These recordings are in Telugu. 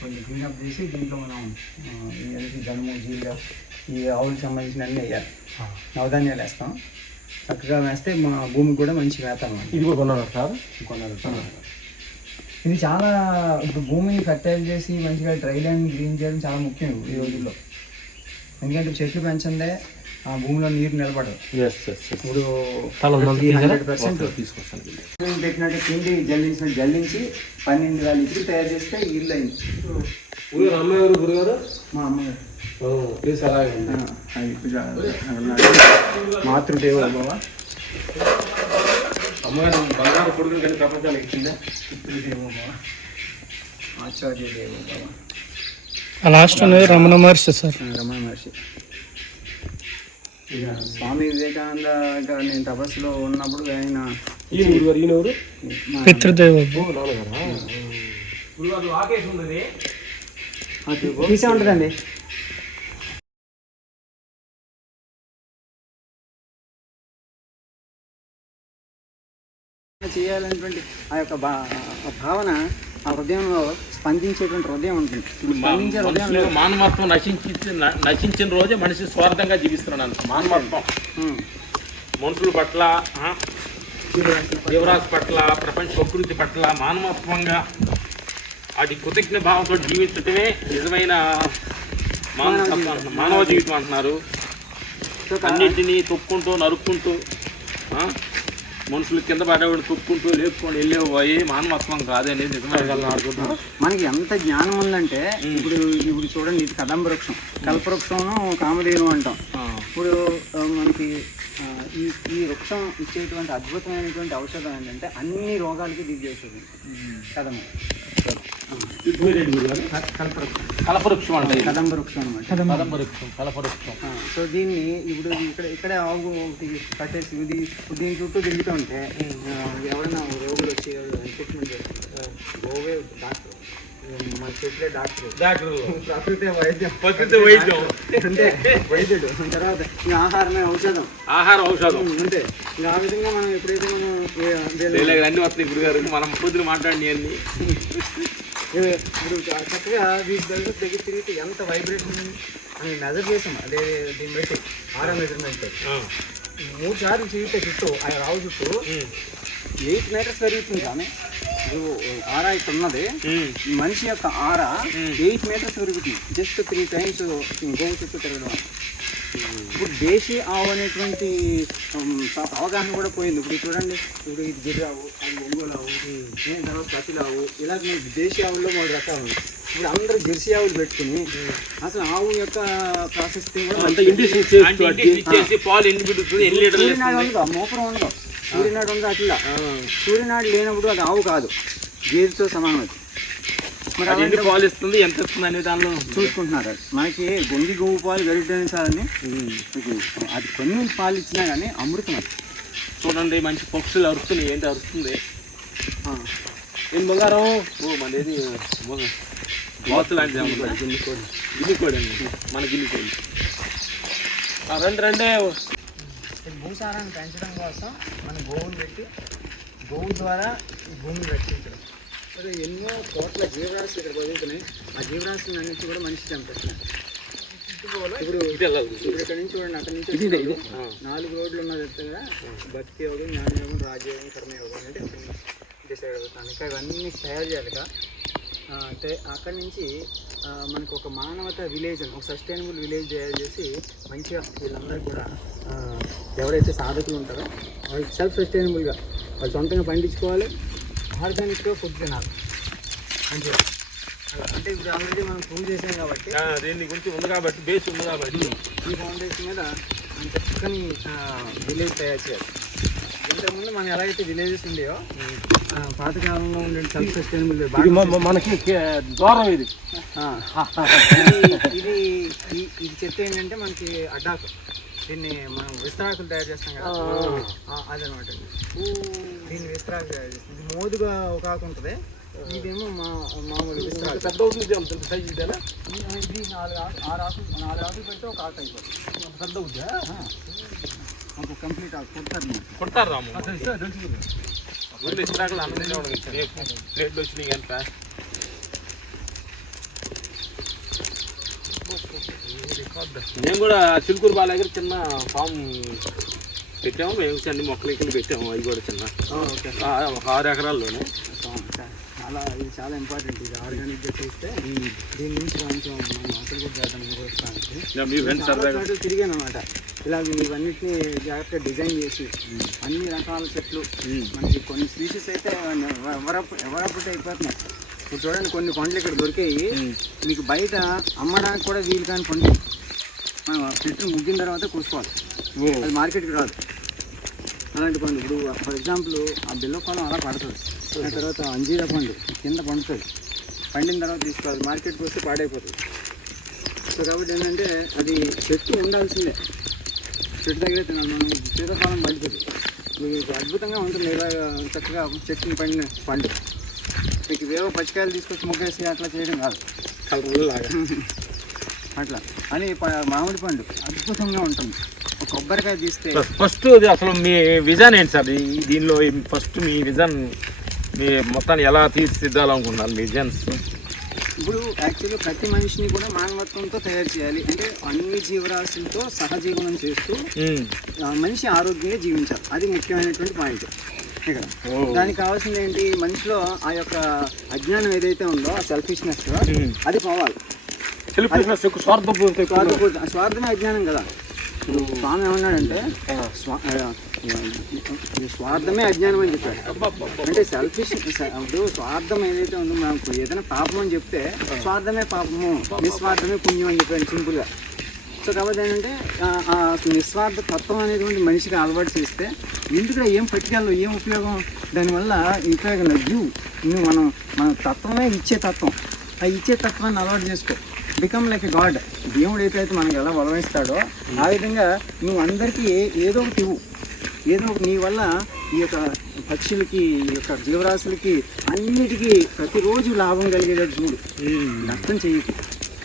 కొంచెం క్లీనప్ చేసి దీంట్లో మనం జనుము జీలక ఈ ఆవులకు సంబంధించిన అన్నీ వేయాలి నవధాన్యాలు వేస్తాం. చక్కగా వేస్తే మన భూమికి కూడా మంచి అన్నమాట. ఇది కూడా కొన్నారు సార్? కొనాలి ఇది చాలా ఇప్పుడు భూమిని ఫెర్టైల్ చేసి మంచిగా డ్రై ల్యాండ్ గ్రీన్ చేయడం చాలా ముఖ్యం ఈ రోజుల్లో. ఎందుకంటే చెట్లు పెంచందే ఆ భూమిలో నీరు నిలబడదు. ఎస్ ఎస్ ఎస్ ఇప్పుడు హండ్రెడ్ పర్సెంట్ తీసుకొస్తాను. పెట్టినట్టు పిండి జల్లించిన జల్లించి పన్నెండు వేల ఇట్లు తయారు చేస్తే ఇల్లు అయింది. ఎవరు? గురుగారు? మా అమ్మగారు ప్లీజ్ అలాగే అది బాబా అమ్మగారు బంగారు కొడుకుని కానీ ప్రపంచానికి ఇచ్చిందా? పితృదేవో బాబా ఆచార్య దేవో బాబా ఆ లాస్ట్ అనేది రమణ మహర్షి సార్. రమణ మహర్షి. ఇక స్వామి వివేకానంద నేను తపస్సులో ఉన్నప్పుడు ఆయన పితృదేవ తీసే ఉంటుందండి. చేయాలనేటువంటి ఆ యొక్క భావన ఆ హృదయంలో స్పందించేటువంటి హృదయం ఉంటుంది. స్పందించే హృదయం మనుషులు మానవత్వం నశించి నశించిన రోజే మనిషి స్వార్థంగా జీవిస్తున్నాడు మానవత్వం. మనుషుల పట్ల జీవరాశి పట్ల ప్రపంచ ప్రకృతి పట్ల మానవత్వంగా అది కృతజ్ఞ భావంతో జీవించటమే నిజమైన మానవ మానవ జీవితం అంటున్నారు. అన్నింటినీ తొక్కుంటూ నరుక్కుంటూ మనుషులు కింద పడేవాడు తొక్కుంటూ లేపుకొని వెళ్ళేపోయి మానవత్వం కాదనేది నిజమైన మనకి ఎంత జ్ఞానం ఉందంటే ఇప్పుడు ఇప్పుడు చూడండి ఇది కదంబ వృక్షం కల్పవృక్షం కామధేను అంటాం. ఇప్పుడు మనకి ఈ ఈ వృక్షం ఇచ్చేటువంటి అద్భుతమైనటువంటి ఔషధం ఏంటంటే అన్ని రోగాలకి దివ్య ఔషధం కదమ్మ కల్పవృక్షం అంటే. కదంబ వృక్షం అనమాట కలపవృక్షం. కలపవృక్షం సో దీన్ని ఇప్పుడు ఇక్కడ ఇక్కడ ఆవు ఒకటి కట్టేసి ఇది దీని చుట్టూ తిరుగుతూ ఉంటే ఎవరైనా రోగులు వచ్చి ట్రీట్మెంట్ చేస్తారు. గోవే డాక్టర్. మన చెట్లే డాక్టర్. డాక్టర్. ప్రకృతి వైద్యం. ప్రకృతి వైద్యం. అంటే వైద్యుడు. తర్వాత ఈ ఆహారమే ఔషధం. ఆహార ఔషధం. అంతే. ఇంకా ఆ విధంగా మనం ఎప్పుడైతే మనం అన్ని వస్తాయి గురుగారు. మనం పొద్దున మాట్లాడి చక్కగా వీటి దగ్గర దగ్గర తిరిగితే ఎంత వైబ్రేషన్ అని మెజర్ చేసాం. అదే దీన్ని బట్టి ఆరో మెజర్మెంట్ మూడు సార్లు తిరిగితే చుట్టూ ఆ రావు చుట్టూ ఎయిట్ మీటర్స్ పెరుగుతుంది కానీ ఇప్పుడు ఆరా ఇక్కడ ఉన్నది. మనిషి యొక్క ఆరా ఎయిట్ మీటర్స్ పెరుగుతుంది. జస్ట్ త్రీ టైమ్స్ గోవు చుట్టూ తిరగడం. ఇప్పుడు దేశీ ఆవు అనేటువంటి అవగాహన కూడా పోయింది. ఇప్పుడు చూడండి ఇప్పుడు ఇది గిరిరావు అది ఒంగోలు ఆవు నేను తర్వాత కపిలావు ఇలా దేశీ ఆవుల్లో మూడు రకాలు ఇప్పుడు అందరూ జెర్సీ ఆవులు పెట్టుకుని అసలు ఆవు యొక్క ప్రాసెస్ మోపురం ఉండదు. సూర్యనాడు ఉండదు అట్లా. సూర్యనాడు లేనప్పుడు అది ఆవు కాదు. గేదెతో సమానం అది. అది ఎన్ని పాలు ఇస్తుంది ఎంత ఇస్తుంది అనే దానిలో చూసుకుంటున్నారు. మనకి గొంగి గోవు పాలు గరిటెనిసాలని మీకు అది కొన్ని పాలు ఇచ్చినా కానీ అమృతం అది. చూడండి మంచి పక్షులు అరుస్తున్నాయి. ఏంటి అరుస్తుంది? ఆ. ఏం బంగారం? ఓ మనది బాతు లాంటిది ఏమన్నా? గిన్ని కోడి. అండి. మన గిన్ని కోడి. రండి రండి. ఈ భూసారాన్ని పెంచడం కోసం మన గోవులు పెట్టి గోవు ద్వారా ఈ భూమిని రక్షించడం మరి ఎన్నో కోట్ల జీవరాశులు ఇక్కడ బతుకుతున్నాయి ఆ జీవరాశులను అన్నింటి కూడా మనిషి చంపేస్తున్నాయి ఇప్పుడు. ఇప్పుడు ఇక్కడ నుంచి చూడండి అక్కడ నుంచి నాలుగు రోడ్లు ఉన్నది కదా. భక్తి యోగం జ్ఞానయోగం రాజయోగం కర్మయోగం అంటే డిసైడ్ అవుతాను. ఇంకా ఇవన్నీ తయారు చేయాలిగా ఆ, అంటే అక్కడి నుంచి మనకు ఒక మానవత విలేజ్ అని ఒక సస్టైనబుల్ విలేజ్ తయారు చేసి మంచిగా వీళ్ళందరూ కూడా ఎవరైతే సాధకులు ఉంటారో వాళ్ళకి సెల్ఫ్ సస్టైనబుల్గా వాళ్ళు సొంతంగా పండించుకోవాలి. ఆర్గానిక్గా ఫుడ్ తినాలి. మంచిగా అలా. అంటే ఇప్పుడు ఆల్రెడీ మనం ప్రూవ్ చేసాం కాబట్టి దీని గురించి ఉంది కాబట్టి బేస్ ఉంది కాబట్టి. ఈ ఫౌండేషన్ మీద అంత చక్కని విలేజ్ తయారు చేయాలి. ఇంతకుముందు మనం ఎలా అయితే విలేజెస్ ఉండేవో పాతకాలంలో ఉండే సెల్ఫ్ సస్టైనబుల్ మనకి ద్వారం ఇది. ఇది ఇది చెత్త ఏంటంటే మనకి అడ్డాకు. దీన్ని మనం విస్తరాకులు తయారు చేస్తాం కదా? ఆ, అదనమాట. దీన్ని విస్తరాకు తయారు చేస్తాం. ఇది మోదుగా ఒక ఆకు ఉంటుంది. ఇదేమో మా మామూలు విస్తరాకు. పెద్ద అవుతుంది సైజ్ ఇదేనా? ఇది నాలుగు ఆకు ఆరు ఆకులు నాలుగు ఆకులు పెడితే ఒక ఆకు అయిపోతుంది. పెద్ద అవుతుందా ఒక కంప్లీట్ కుడతారు కొడతారు రాము. అన్నం తినేవాడు ప్లేట్లు వచ్చినాయి ఎంత మేము కూడా చిలుకూరు బాల దగ్గర చిన్న ఫామ్ పెట్టాము. మేము అన్ని మొక్కలు ఇక్కడ పెట్టాము. అవి కూడా చిన్న. ఓకే. ఆ, ఒక ఆరు ఎకరాల్లోనే. చాలా ఇది చాలా ఇంపార్టెంట్ ఇది ఆర్గానిక్గా చేస్తే దీని నుంచి కొంచెం మనం అసలు కూడా చేద్దాం ఇంకొకసారికి ఇంకా మీ ఫ్రెండ్స్ చాలా సరదాగా. చోట్ల తిరిగాను అనమాట ఇలా ఇవన్నిటిని జాగ్రత్తగా డిజైన్ చేసి అన్ని రకాల చెట్లు మనకి కొన్ని స్పీషీస్ అయితే ఎవరప్పుడు ఎవరప్పుడు అయిపోతున్నాయి. ఇప్పుడు చూడండి కొన్ని పండ్లు ఇక్కడ దొరికాయి. మీకు బయట అమ్మడానికి కూడా వీలు కాని పండ్లు మనం చెట్టు ముగ్గిన తర్వాత కూసుకోవాలి. అది మార్కెట్కి రాదు. అలాంటి పండు ఇప్పుడు ఫర్ ఎగ్జాంపుల్ ఆ బిల్ల ఫలం అలా పడుతుంది ఆ తర్వాత అంజీరా పండు కింద పండుతుంది పండిన తర్వాత తీసుకోవాలి. మార్కెట్కి వస్తే పాడైపోతుంది. సో కాబట్టి ఏంటంటే అది చెట్టు ఉండాల్సిందే. చెట్టు దగ్గరే తినాలి. మనం శీతాకాలం పండుతుంది. మీకు అద్భుతంగా ఉంటుంది. ఇలా చక్కగా చెట్టుని పండిన పండు. మీకు వేవో పచ్చికాయలు తీసుకొచ్చి ముగ్గేసి అట్లా చేయడం కాదు. కలర్ లాగా. అట్లా. అని మామిడి పండు అద్భుతంగా ఉంటుంది. కొబ్బరికాయ తీస్తే ఫస్ట్ అసలు మీ విజన్ ఏంటి సార్? దీనిలో ఫస్ట్ మీ విజన్ మీ మొత్తాన్ని ఎలా తీర్చిదిద్దాలనుకున్నారు మీ విజన్స్? ఇప్పుడు యాక్చువల్లీ ప్రతి మనిషిని కూడా మానవత్వంతో తయారు చేయాలి. అంటే అన్ని జీవరాశులతో సహజీవనం చేస్తూ మనిషి ఆరోగ్యంగా జీవించాలి. అది ముఖ్యమైనటువంటి పాయింట్. ఇక్కడ దానికి కావాల్సింది ఏంటి? మనిషిలో ఆ యొక్క అజ్ఞానం ఏదైతే ఉందో ఆ సెల్ఫిష్నెస్ అది పోవాలి. స్వార్థమే అజ్ఞానం కదా. ఇప్పుడు స్వామి ఏమన్నాడంటే స్వార్థమే అజ్ఞానం అని చెప్పాడు. అంటే సెల్ఫిష్ ఇప్పుడు స్వార్థం ఏదైతే ఉందో మనకు ఏదైనా పాపం అని చెప్తే స్వార్థమే పాపము నిస్వార్థమే పుణ్యం అని చెప్పాడు సింపుల్గా సో కాబట్టి ఏంటంటే నిస్వార్థ తత్వం అనేటువంటి మనిషికి అలవాటు చేస్తే ఎందుకు ఏం పట్టుకెళ్ళవు ఏం ఉపయోగం? దానివల్ల ఉపయోగం లేదు నువ్వు మనం మన తత్వమే ఇచ్చే తత్వం. ఆ ఇచ్చే తత్వాన్ని అలవాటు చేసుకో. బికమ్ లైక్ ఎ గాడ్ దేవుడు అయితే మనకి ఎలా బలమిస్తాడో ఆ విధంగా నువ్వు అందరికీ ఏదో ఒకటి ఇవ్వు. ఏదో నీ వల్ల ఈ యొక్క పక్షులకి ఈ యొక్క జీవరాశులకి అన్నిటికీ ప్రతిరోజు లాభం కలిగేటట్టు చూడు. నష్టం చేయకు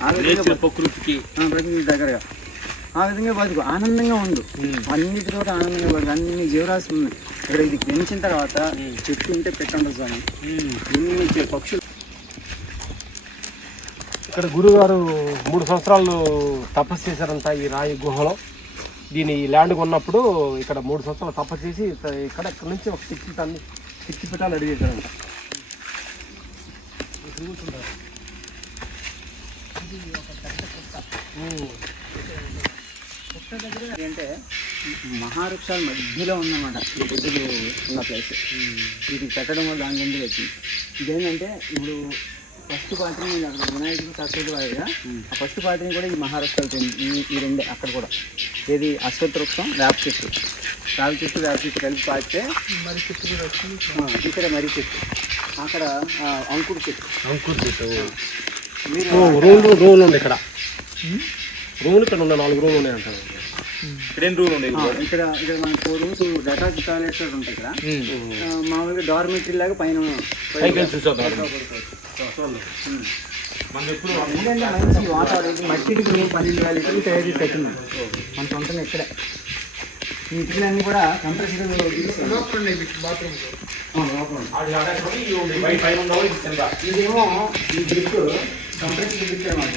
ఆ విధంగా ప్రకృతికి. ఆ, ప్రకృతి దగ్గరగా. ఆ విధంగా బతుకు. ఆనందంగా ఉండు. అన్నిటితో ఆనందంగా బతుకు. అన్ని జీవరాశులు ఉన్నాయి. ఇక్కడ ఇది పెంచిన తర్వాత చెట్టు ఉంటే పెట్టండి స్వామి. ఎన్ని పక్షులు ఇక్కడ గురుగారు మూడు సంవత్సరాలు తపస్సు చేశారంట ఈ రాయి గుహలో. దీని ఈ ల్యాండ్ కొన్నప్పుడు ఇక్కడ మూడు సంవత్సరాలు తపస్సు చేసి ఇక్కడ ఇక్కడ నుంచి ఒక శక్తి పీఠాన్ని శక్తి పీఠాన్ని అడిగేశారంట అంటే మహావృక్షాల మధ్యలో ఉందన్నమాట. ఈ బుద్ధుడు ఉన్న ప్లేస్ ఇది పెట్టడం వల్ల దాని నుండి వచ్చింది ఇదేంటంటే ఇప్పుడు ఫస్ట్ పాత్రని అక్కడ వినాయకుడు సరస్వతి వారిగా ఆ ఫస్ట్ పాత్రని కూడా ఈ మహారాష్ట్రలో తింది ఈ ఈ రెండే అక్కడ కూడా. ఏది? అశ్వత్థ వృక్షం వేప చెట్టు. వేప చెట్టు వేప చెట్టు కలిపి పాడితే మరి చెట్టు ఇక్కడ మర్రి చెట్టు. అక్కడ అంకుడు చెట్టు. అంకుర్ చెట్టు. మీరు రూమ్లు రూమ్లు ఉన్నాయి ఇక్కడ. రూమ్లు ఇక్కడ ఉన్నాయి నాలుగు రూమ్లు ఉన్నాయి అంటారు. రూల్ ఉండేది ఆ, ఇక్కడ ఇక్కడ మనకు ఫోర్ రూమ్స్ అటాచ్ టాయిలెట్స్ ఉంటాయి ఇక్కడ. మామూలుగా డార్మెటరీ లాగా పైన ఎందుకంటే మంచి వాతావరణం మట్టికి మేము పన్నెండు వేల లీటర్లు తయారు చేసి పెట్టింది మన సొంతం ఇక్కడే ఈ ఇటుకలన్నీ కూడా కంప్రెసర్ బాత్రూమ్ ఇదేమో ఈ జిప్ కంప్రెసర్ జిప్ అనమాట